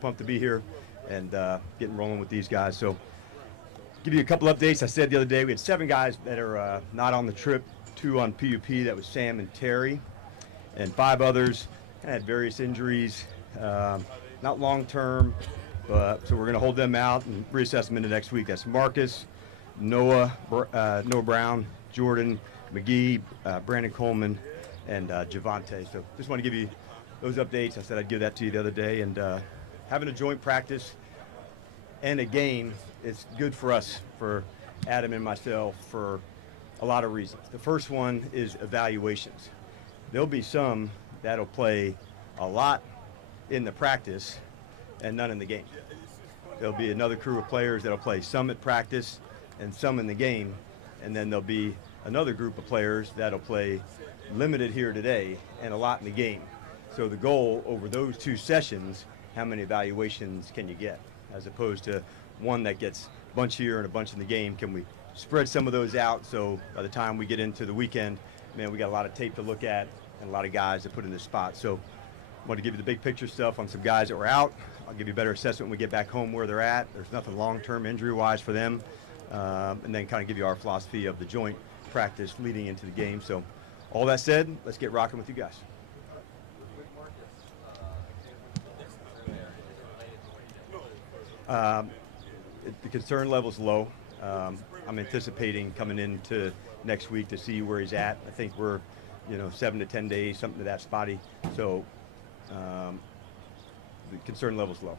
Pumped to be here and getting rolling with these guys. So, give you a couple updates. I said the other day we had 7 guys that are not on the trip, 2 on PUP. That was Sam and Terry, and 5 others had various injuries, not long term. So we're going to hold them out and reassess them into next week. That's Marcus, Noah Brown, Jordan McGee, Brandon Coleman, and Javante. So just want to give you those updates. I said I'd give that to you the other day, and having a joint practice and a game is good for us, for Adam and myself, for a lot of reasons. The first one is evaluations. There'll be some that'll play a lot in the practice and none in the game. There'll be another crew of players that'll play some at practice and some in the game, and then there'll be another group of players that'll play limited here today and a lot in the game. So the goal over those 2 sessions, how many evaluations can you get, as opposed to one that gets a bunch here and a bunch in the game? Can we spread some of those out so by the time we get into the weekend, man, we got a lot of tape to look at and a lot of guys to put in this spot. So I want to give you the big picture stuff on some guys that were out. I'll give you a better assessment when we get back home where they're at. There's nothing long-term injury-wise for them, and then kind of give you our philosophy of the joint practice leading into the game. So all that said, let's get rocking with you guys. The concern level's low. I'm anticipating coming into next week to see where he's at. I think we're, 7 to 10 days, something to that spotty. So the concern level's low.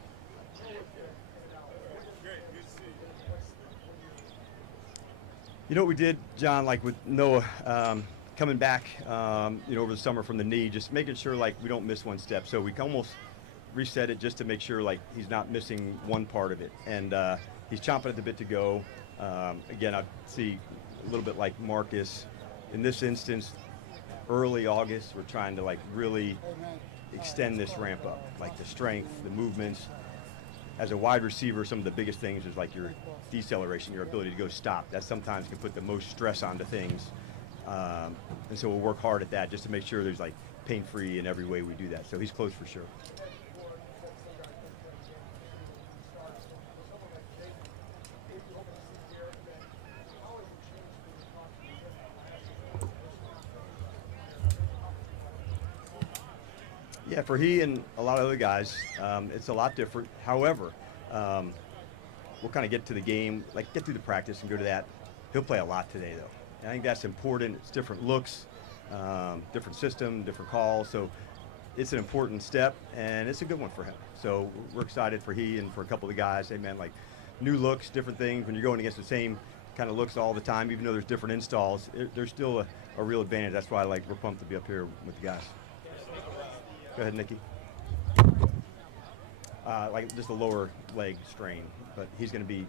You know what we did, John, like with Noah coming back, over the summer from the knee, just making sure like we don't miss one step. So we almost reset it just to make sure like he's not missing one part of it, and he's chomping at the bit to go. Again, I see a little bit like Marcus in this instance. Early August, we're trying to like really extend this ramp up, like the strength, the movements. As a wide receiver, some of the biggest things is like your deceleration, your ability to go stop. That sometimes can put the most stress onto things, and so we'll work hard at that just to make sure there's like pain-free in every way we do that. So he's close for sure. Yeah, for he and a lot of other guys, it's a lot different. However, we'll kind of get to the game, like get through the practice and go to that. He'll play a lot today, though. And I think that's important. It's different looks, different system, different calls. So it's an important step, and it's a good one for him. So we're excited for he and for a couple of the guys. Hey, man, like new looks, different things. When you're going against the same kind of looks all the time, even though there's different installs, there's still a real advantage. That's why we're pumped to be up here with the guys. Go ahead, Nikki. Like just a lower leg strain, but he's going to be,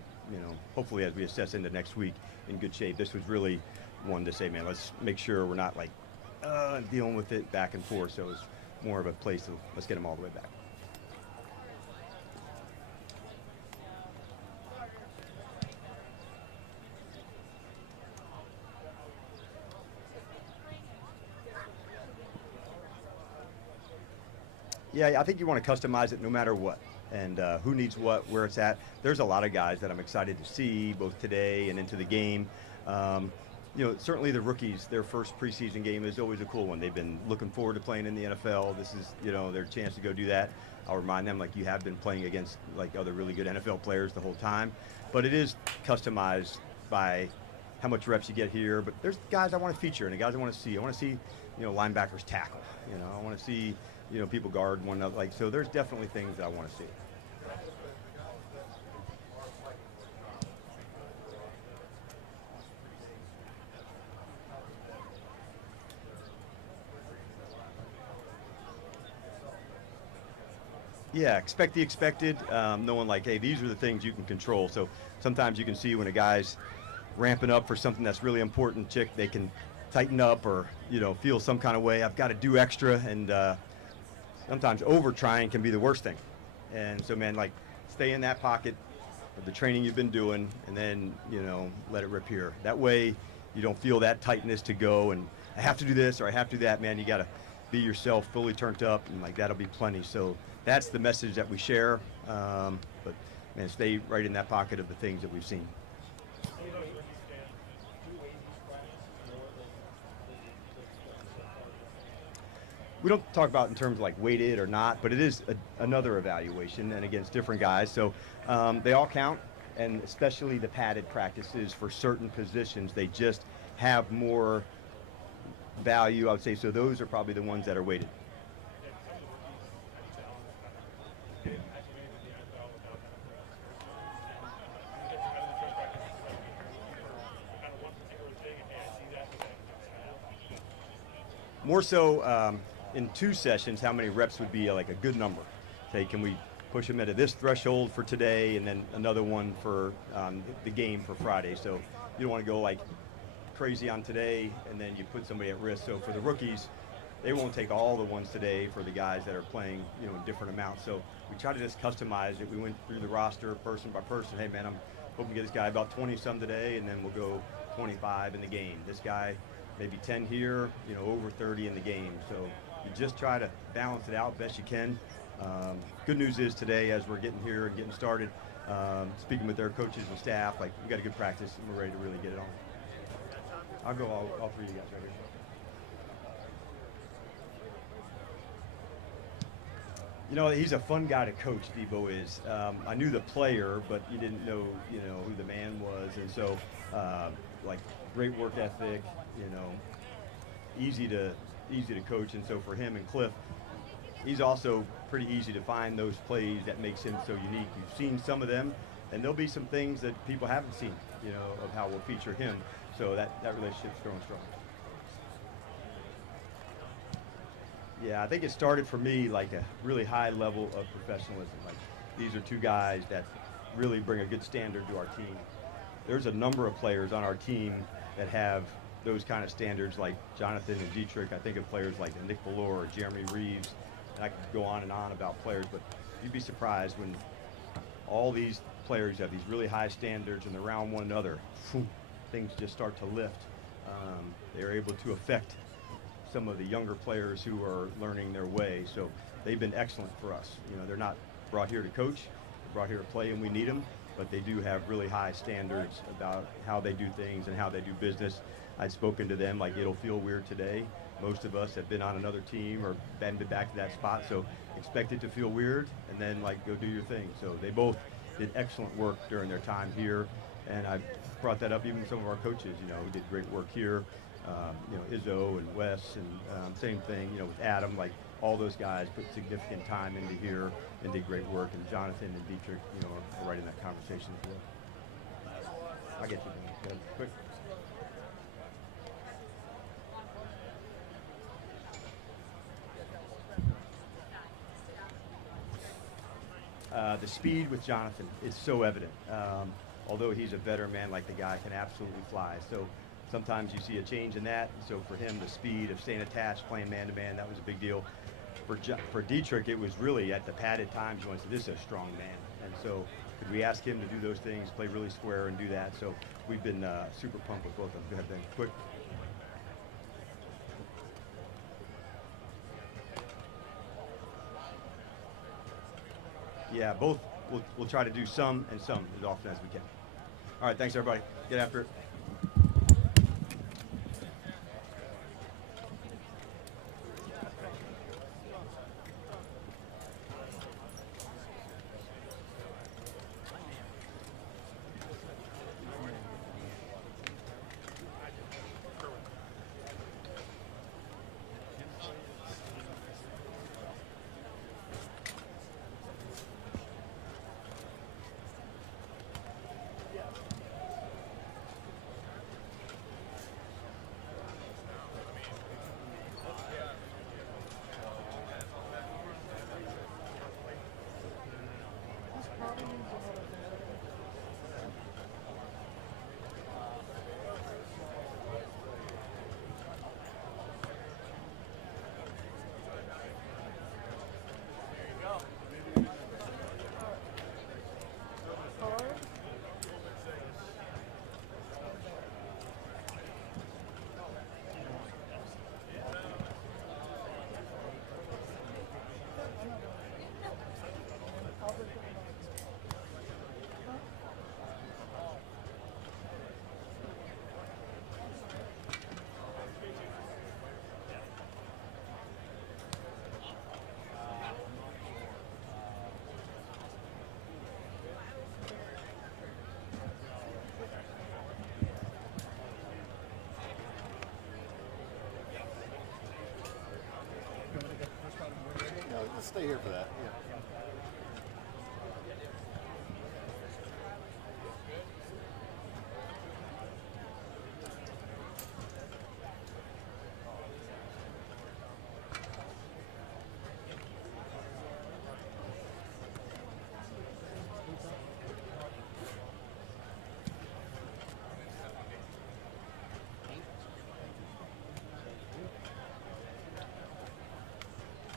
hopefully as we assess into next week, in good shape. This was really one to say, man, let's make sure we're not like dealing with it back and forth. So it's more of a place to let's get him all the way back. Yeah, I think you want to customize it no matter what, and who needs what, where it's at. There's a lot of guys that I'm excited to see, both today and into the game. Certainly the rookies, their first preseason game is always a cool one. They've been looking forward to playing in the NFL. This is, their chance to go do that. I'll remind them, like, you have been playing against, like, other really good NFL players the whole time. But it is customized by how much reps you get here. But there's guys I want to feature and the guys I want to see. I want to see, linebackers tackle. I want to see people guard one another. Like, so there's definitely things that I want to see. Yeah, expect the expected, knowing like, hey, these are the things you can control. So sometimes you can see when a guy's ramping up for something that's really important, they can tighten up or, feel some kind of way. I've got to do extra, and sometimes over trying can be the worst thing. And so, man, like, stay in that pocket of the training you've been doing, and then, let it rip here. That way you don't feel that tightness to go and I have to do this or I have to do that. Man, you got to be yourself, fully turned up, and like that'll be plenty. So that's the message that we share. But man, stay right in that pocket of the things that we've seen. We don't talk about in terms of like weighted or not, but it is another evaluation and against different guys. So they all count, and especially the padded practices for certain positions, they just have more value, I would say. So those are probably the ones that are weighted. More so in 2 sessions, how many reps would be like a good number? Say, can we push them at this threshold for today, and then another one for the game for Friday? So you don't want to go like crazy on today, and then you put somebody at risk. So for the rookies, they won't take all the ones today for the guys that are playing, in different amounts. So we try to just customize it. We went through the roster person by person. Hey man, I'm hoping to get this guy about 20 some today, and then we'll go 25 in the game. This guy, maybe 10 here, over 30 in the game. So you just try to balance it out best you can. Good news is today, as we're getting here and getting started, speaking with their coaches and staff, like we got a good practice and we're ready to really get it on. I'll go all 3 of you guys right here. He's a fun guy to coach, Debo is. I knew the player, but you didn't know, who the man was. And so, like, great work ethic, easy to coach. And so for him and Cliff, he's also pretty easy to find those plays that makes him so unique. You've seen some of them, and there'll be some things that people haven't seen, of how we'll feature him. So that relationship's growing strong. Yeah, I think it started for me like a really high level of professionalism. Like, these are 2 guys that really bring a good standard to our team. There's a number of players on our team that have those kind of standards, like Jonathan and Dietrich. I think of players like Nick Ballore or Jeremy Reeves, and I could go on and on about players, but you'd be surprised when all these players have these really high standards and they're around one another, things just start to lift. They're able to affect some of the younger players who are learning their way. So they've been excellent for us. They're not brought here to coach, they're brought here to play, and we need them, but they do have really high standards about how they do things and how they do business. I'd spoken to them like, it'll feel weird today. Most of us have been on another team or been back to that spot, so expect it to feel weird and then like go do your thing. So they both did excellent work during their time here, and I brought that up even with some of our coaches. We did great work here. Izzo and Wes, and same thing, with Adam, like all those guys put significant time into here and did great work, and Jonathan and Dietrich, are right in that conversation as well. I'll get you there. Quick. The speed with Jonathan is so evident. Although he's a veteran man, like the guy can absolutely fly. So sometimes you see a change in that. So for him, the speed of staying attached, playing man-to-man, that was a big deal. For Dietrich, it was really at the padded times, you went, this is a strong man. And so could we ask him to do those things, play really square and do that? So we've been super pumped with both of them. Go ahead, Ben. Quick. Yeah, both. We'll try to do some and some as often as we can. All right, thanks, everybody. Get after it. stay here for that. Yeah.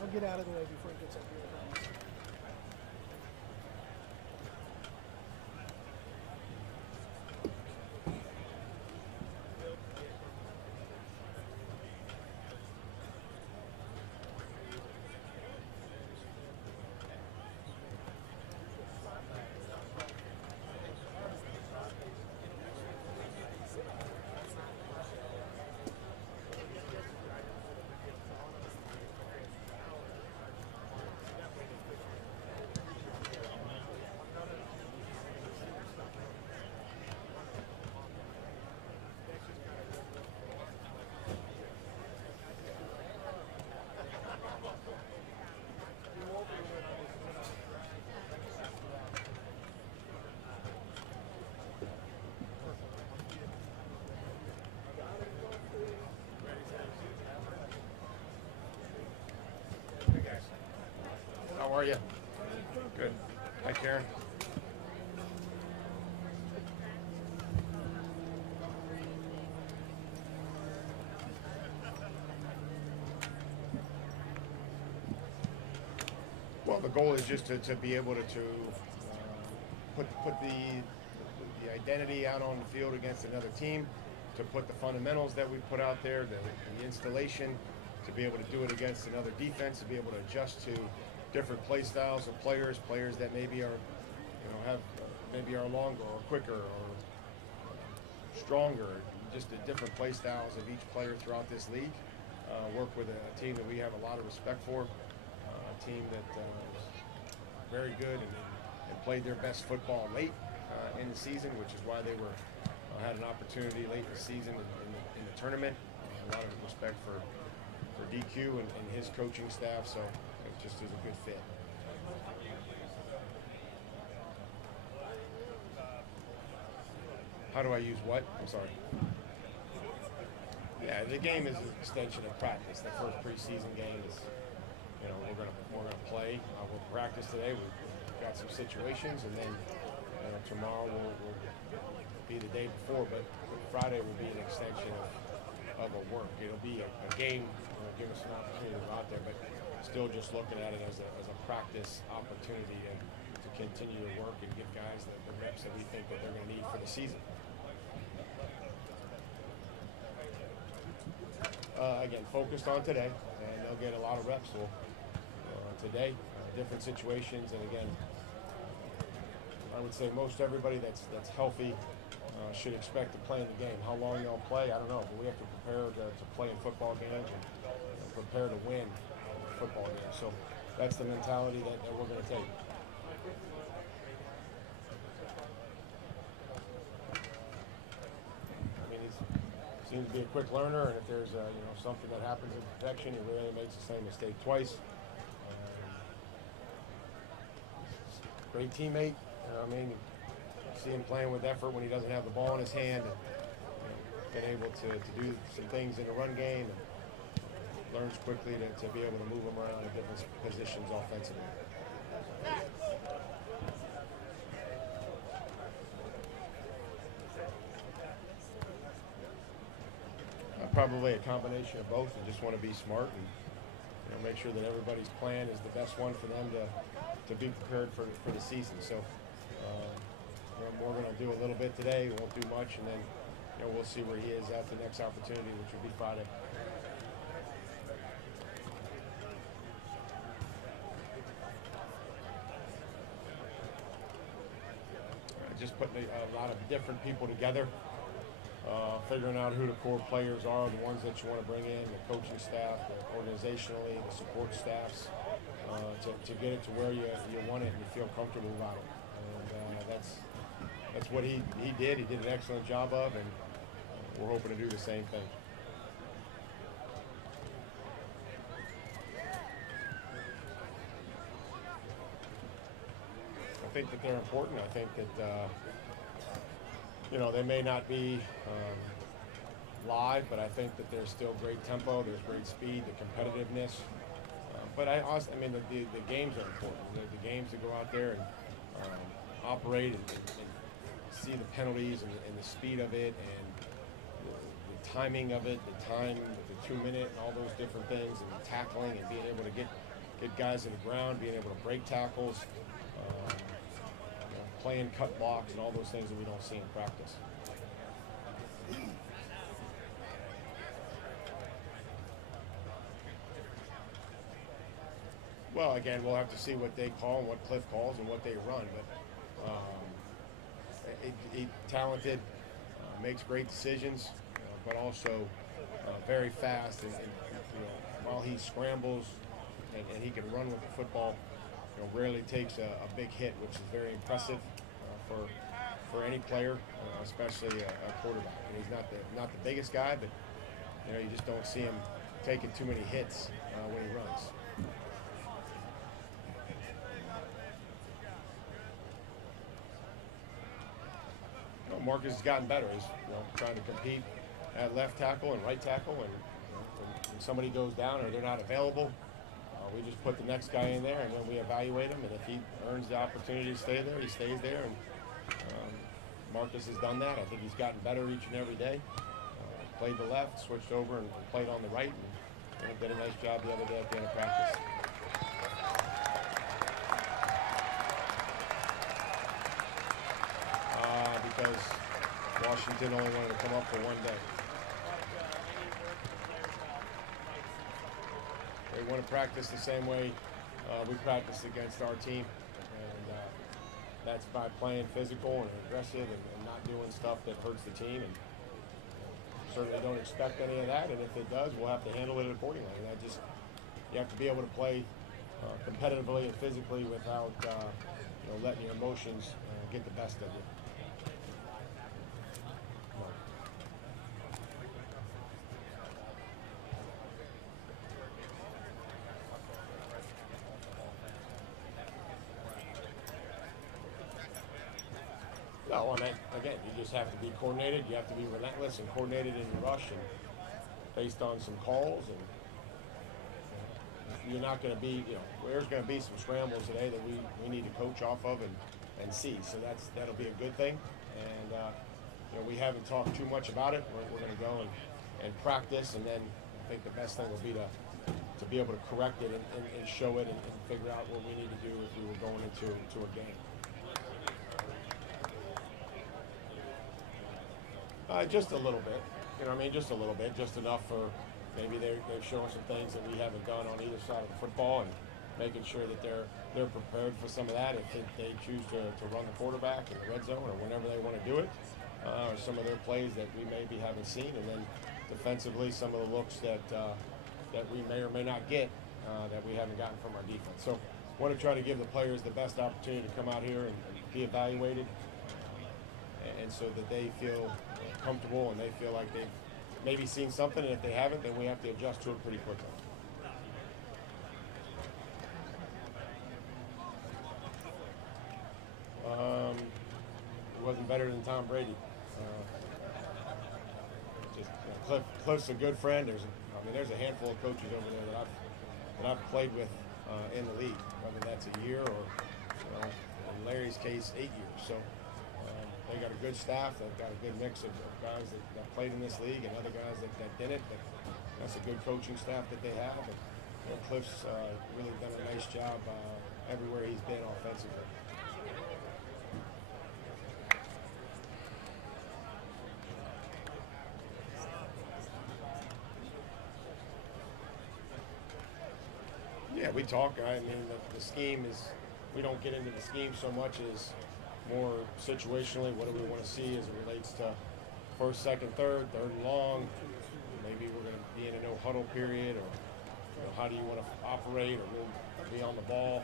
I'll get out of the way before he gets up here. I promise. How are you? Good. Hi, Karen. Well, the goal is just to be able to put the identity out on the field against another team, to put the fundamentals that we put out there, the installation, to be able to do it against another defense, to be able to adjust to different play styles of players that maybe are, have maybe are longer or quicker or stronger, just the different play styles of each player throughout this league. Work with a team that we have a lot of respect for, a team that is very good and played their best football late in the season, which is why they had an opportunity late in the season in the tournament. A lot of respect for DQ and his coaching staff, so it just is a good fit. How do I use what? I'm sorry. Yeah, the game is an extension of practice. The first preseason game is, we're gonna play. We'll practice today. We've got some situations, and then tomorrow will be the day before. But Friday will be an extension of a work. It'll be a game. Give us an opportunity to go out there, but still just looking at it as a practice opportunity to continue to work and give guys the reps that we think that they're going to need for the season. Again, focused on today, and they'll get a lot of reps today, different situations, and again, I would say most everybody that's healthy should expect to play in the game. How long they'll play, I don't know, but we have to prepare to play in football games and prepare to win football games. So that's the mentality that we're going to take. I mean, he seems to be a quick learner, and if there's something that happens in protection, he rarely makes the same mistake twice. Great teammate. I mean, see him playing with effort when he doesn't have the ball in his hand, and been able to do some things in the run game, and learns quickly to be able to move him around in different positions offensively. Probably a combination of both, and just want to be smart and make sure that everybody's plan is the best one for them to be prepared for the season. So we're going to do a little bit today. We won't do much, and then we'll see where he is at the next opportunity, which will be Friday. Just putting a lot of different people together. Figuring out who the core players are, the ones that you want to bring in, the coaching staff, organizationally, the support staffs, to get it to where you want it and you feel comfortable about it. And that's what he did. He did an excellent job of, and we're hoping to do the same thing. think that they're important. I think that they may not be live, but I think that there's still great tempo, there's great speed, the competitiveness. But I mean, the games are important. The games to go out there and operate and see the penalties and the speed of it and the timing of it, the 2 minute and all those different things, and the tackling and being able to get guys to the ground, being able to break tackles, playing cut blocks and all those things that we don't see in practice. Well, again, we'll have to see what they call and what Cliff calls and what they run. But he's talented, makes great decisions, but also very fast. And while he scrambles and he can run with the football, rarely takes a big hit, which is very impressive for any player, especially a quarterback. And he's not the biggest guy, but you just don't see him taking too many hits when he runs. Marcus has gotten better. He's trying to compete at left tackle and right tackle, and when somebody goes down or they're not available, we just put the next guy in there, and then we evaluate him. And if he earns the opportunity to stay there, he stays there. And Marcus has done that. I think he's gotten better each and every day. Played the left, switched over, and played on the right, and did a nice job the other day at the end of practice. Because Washington only wanted to come up for one day. They want to practice the same way we practiced against our team, and that's by playing physical and aggressive and not doing stuff that hurts the team. And certainly don't expect any of that, and if it does, we'll have to handle it accordingly. And you have to be able to play competitively and physically without letting your emotions get the best of you. No, and again, you just have to be coordinated. You have to be relentless and coordinated in your rush, and based on some calls. And you're not going to be, there's going to be some scrambles today that we need to coach off of and see. So that'll be a good thing. And we haven't talked too much about it. We're going to go and practice, and then I think the best thing will be to be able to correct it and show it and figure out what we need to do if we were going into a game. Just a little bit, just a little bit, just enough for maybe they're showing some things that we haven't done on either side of the football, and making sure that they're prepared for some of that if they choose to run the quarterback in the red zone or whenever they want to do it, or some of their plays that we maybe haven't seen, and then defensively some of the looks that we may or may not get that we haven't gotten from our defense. So want to try to give the players the best opportunity to come out here and be evaluated, and so that they feel comfortable and they feel like they've maybe seen something, and if they haven't, then we have to adjust to it pretty quickly. It wasn't better than Tom Brady. Cliff's a good friend. There's a handful of coaches over there that I've played with in the league, whether that's a year or, in Larry's case, 8 years. So they got a good staff. They've got a good mix of guys that played in this league and other guys that didn't. But that's a good coaching staff that they have. And Cliff's really done a nice job everywhere he's been offensively. Yeah, we talk. The scheme is, we don't get into the scheme so much as more situationally, what do we want to see as it relates to first, second, third and long. Maybe we're going to be in a no huddle period, or how do you want to operate, or we'll be on the ball.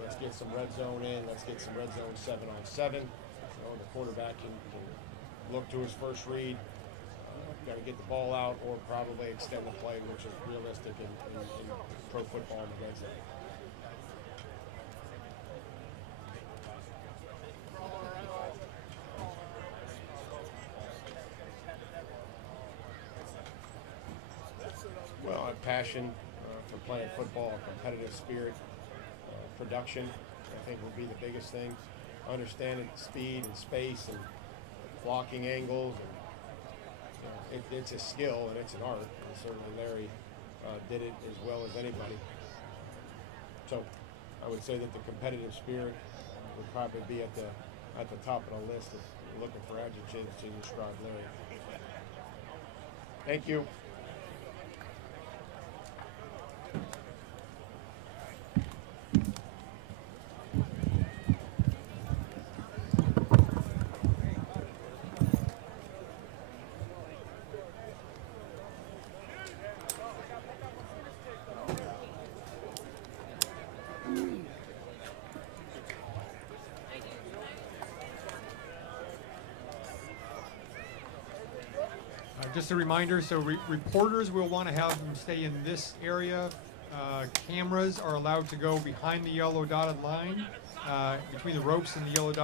Let's get some red zone in. Let's get some red zone 7-on-7. The quarterback can look to his first read. Got to get the ball out, or probably extend the play, which is realistic in pro football in the red zone. passion for playing football, a competitive spirit, production, I think will be the biggest thing. Understanding speed and space and blocking angles. And, it's a skill and it's an art. And certainly Larry did it as well as anybody. So I would say that the competitive spirit would probably be at the top of the list if you're looking for adjectives to describe Larry. Thank you. Just a reminder, so reporters will want to have them stay in this area. Cameras are allowed to go behind the yellow dotted line, between the ropes and the yellow dotted